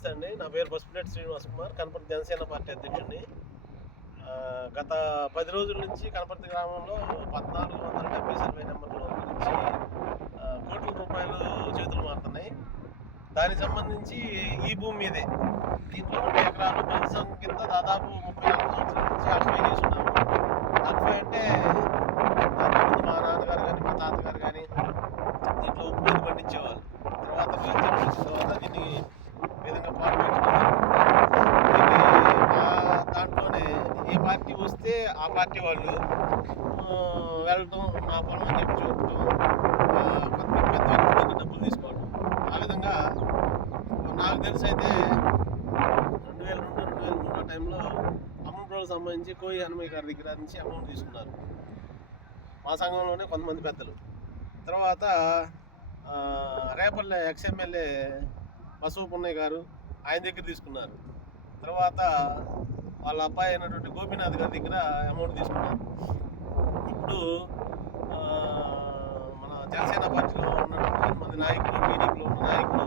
నమస్తే అండి. నా పేరు పసుపులేటి శ్రీనివాస్ కుమార్, కనపర్తి జనసేన పార్టీ అధ్యక్షుడిని. గత 10 రోజుల నుంచి కనపర్తి గ్రామంలో 1470 సర్వే నెంబర్లో గురించి కోట్ల రూపాయలు చేతులు మారుతున్నాయి. దానికి సంబంధించి ఈ భూమి మీదే దీంట్లో 2 ఎకరాలు బంధం కింద దాదాపు 34 సంవత్సరాల నుంచి ఆక్యుపై చేస్తున్నాము. ఆక్యుపై అంటే అంతకుముందు మా నాన్నగారు కానీ మా తాతగారు కానీ దీంట్లో ఉప్పు పండించేవాళ్ళు. తర్వాత దీన్ని విధంగా పాటు పెట్టడం దాంట్లోనే ఏ పార్టీ వస్తే ఆ పార్టీ వాళ్ళు వెళ్ళటం, మా పొలం అని చెప్పి చూడటం, కొంతమంది పెద్ద వ్యక్తుల దగ్గర డబ్బులు తీసుకోవడం. ఆ విధంగా నాకు తెలిసి అయితే 2002-2003 టైంలో అమౌంట్లకు సంబంధించి కోయి హనుమయ్య గారి దగ్గర నుంచి అమౌంట్ తీసుకున్నారు మా సంఘంలోనే కొంతమంది పెద్దలు. తర్వాత రేపల్లె ఎక్స్ఎమ్మెల్యే బసవపున్నయ్య గారు ఆయన దగ్గర తీసుకున్నారు. తర్వాత వాళ్ళ అబ్బాయి అయినటువంటి గోపీనాథ్ గారి దగ్గర అమౌంట్ తీసుకున్నారు. ఇప్పుడు మన జనసేన పార్టీలో ఉన్నటువంటి కొంతమంది నాయకులు, టీడీపీలో ఉన్న నాయకులు,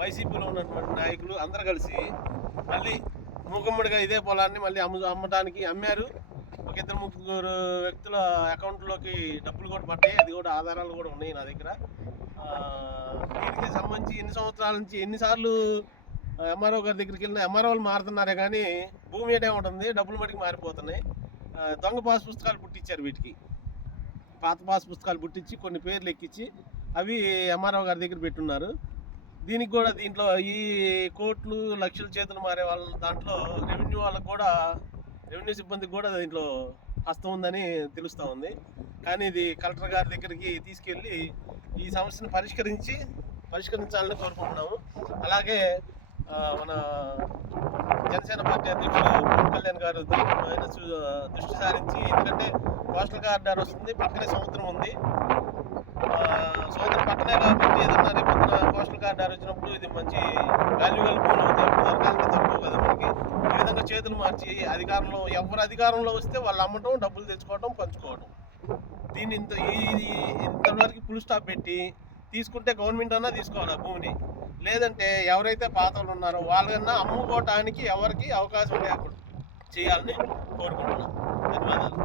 వైసీపీలో ఉన్నటువంటి నాయకులు అందరూ కలిసి మళ్ళీ మూకుమ్మడిగా ఇదే పొలాన్ని మళ్ళీ అమ్మటానికి అమ్మారు. ఒక 2-3 వ్యక్తుల అకౌంట్లోకి డబ్బులు కూడా పడ్డాయి. అది కూడా ఆధారాలు కూడా ఉన్నాయి నా దగ్గర. దీనికి సంబంధించి ఎన్ని సంవత్సరాల నుంచి ఎన్నిసార్లు ఎంఆర్ఓ గారి దగ్గరికి వెళ్ళిన ఎంఆర్ఓలు మారుతున్నారే కానీ భూమి ఏడే ఉంటుంది, డబ్బులు మటుకు మారిపోతున్నాయి. దొంగ పాస్ పుస్తకాలు పుట్టించారు వీటికి. పాత పాస్ పుస్తకాలు పుట్టించి కొన్ని పేర్లు ఎక్కించి అవి ఎంఆర్ఓ గారి దగ్గర పెట్టున్నారు. దీనికి కూడా దీంట్లో ఈ కోట్లు లక్షల చేతులు మారే వాళ్ళ దాంట్లో రెవెన్యూ వాళ్ళకు కూడా, రెవెన్యూ సిబ్బందికి కూడా దీంట్లో హస్తం ఉందని తెలుస్తూ ఉంది. కానీ ఇది కలెక్టర్ గారి దగ్గరికి తీసుకెళ్ళి ఈ సమస్యను పరిష్కరించాలని కోరుకుంటున్నాము. అలాగే మన జనసేన పార్టీ అధ్యక్షుడు పవన్ కళ్యాణ్ గారు ఆయన దృష్టి సారించి, ఎందుకంటే కోస్టల్ కారిడార్ వస్తుంది, పక్కనే సముద్రం ఉంది. సముద్రం పక్కనే కాబట్టి ఏదన్నా రేపు కోస్టల్ కారిడార్ వచ్చినప్పుడు ఇది మంచి వాల్యూబుల్ భూములు అవుతాయి. దొరకాలంటే దొరకవు కదా మనకి. ఈ విధంగా చేతులు మార్చి ఎవరు అధికారంలో వస్తే వాళ్ళు అమ్మటం, డబ్బులు తెచ్చుకోవటం, పంచుకోవటం. దీన్ని ఇంతవరకు ఫుల్ స్టాప్ పెట్టి తీసుకుంటే గవర్నమెంట్ అన్నా తీసుకోవాలి ఆ భూమిని. లేదంటే ఎవరైతే పాతలు ఉన్నారో వాళ్ళకన్నా అమ్ముకోవటానికి ఎవరికి అవకాశం లేకుండా చేయాలని కోరుకుంటున్నాం. ధన్యవాదాలు.